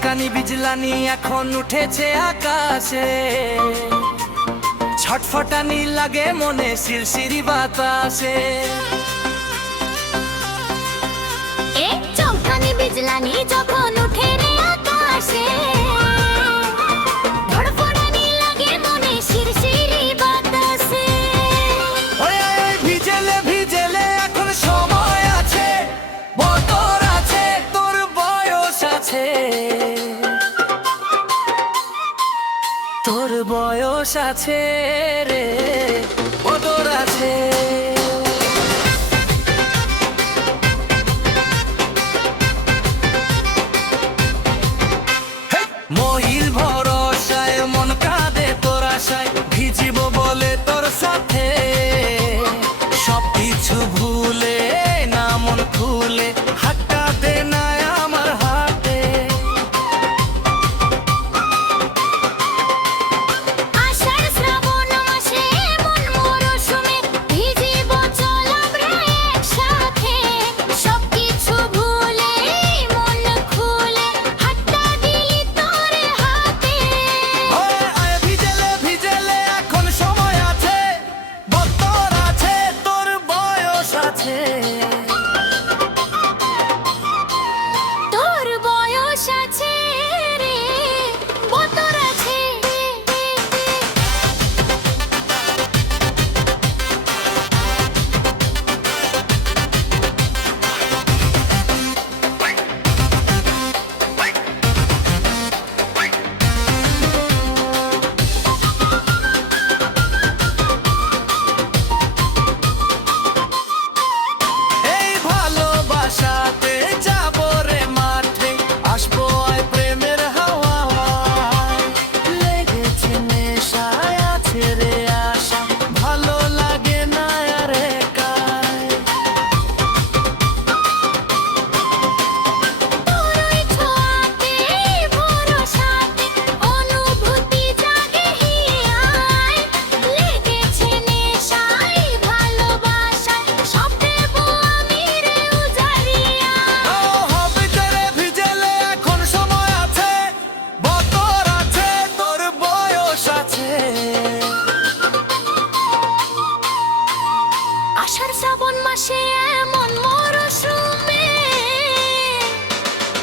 চমকানি বিজলানি এখন উঠেছে আকাশে, ছটফটানি লাগে মনে শিরশিরি বাতাসে। এই চমকানি বিজলানি যখন উঠে রে আকাশে, ধড়ফড়ানি লাগে মনে শিরশিরি বাতাসে। ওই ভিজেলে ভিজেলে এখন সময় আছে, বদর আছে, তোর বয়স আছে, তোর বয়স আছে রে, বদর আছে। মহিল ভরসায় মন কাঁদে তোর আশায়, ভিজিব বলে তোর সাথে সবকিছু ভুলে না মন খুলে হাতটা দে না আমার হাতে। আষাঢ় শ্রাবণ মাসে মন মরশুমে ভিজিব চল আমরা একসাথে, সবকিছু ভুলে মন খুলে হাতটা দিলি তোর হাতে। আয় ভিজেলে ভিজেলে এখন সময় আছে, বদর আছে, তোর বয়স আছে, তোর বয়স আছে রে, বতর আছে। এই ভালোবাসাতে যাবো রে মাঠে, আসবো আয় প্রেমের হাওয়ায়, লেগেছে নেশায় আছে রে আশা, ভালো লাগে না আর একাই। তোর ওই ছোঁয়াতে ভরসাতে অনুভূতি জাগে হিয়ায়, লেগেছে নেশায় ভালোবাসায়, সব দেব আমি রে উজাড়িয়া। ভিজেলে ভিজেলে এখন সময় আছে, বদর আছে, তোর বয়স আছে। আষাঢ় শ্রাবণ মাসে এমন মরশুমে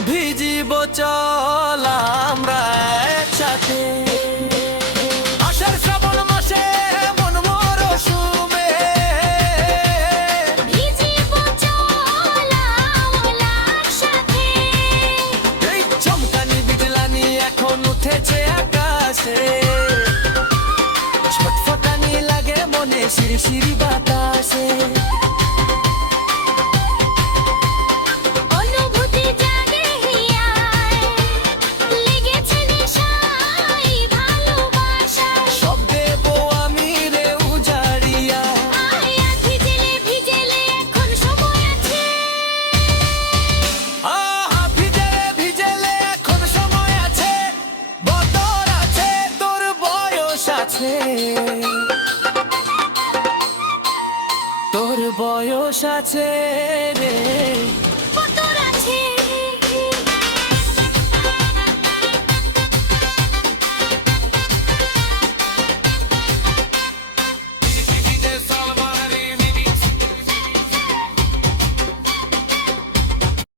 ভিজিব চল আমরা একসাথে। আষাঢ় শ্রাবণ মাসে মন মরশুমে ভিজিব চল আমরা একসাথে। এই চমকানি বিজলানি এখন উঠেছে আকাশে, ছটফটানি লাগে মনে শিরশিরি বাতাসে। অনুভূতি জাগে হিয়ায়, লেগেছে নেশায় ভালোবাসায়, সব দেব আমি রে উজাড়িয়া। আয়া ভিজেলে ভিজেলে এখন সময় আছে। ভিজেলে ভিজেলে এখন সময় আছে, বদর আছে, তোর বয়স আছে, তোর বয়স আছে রে।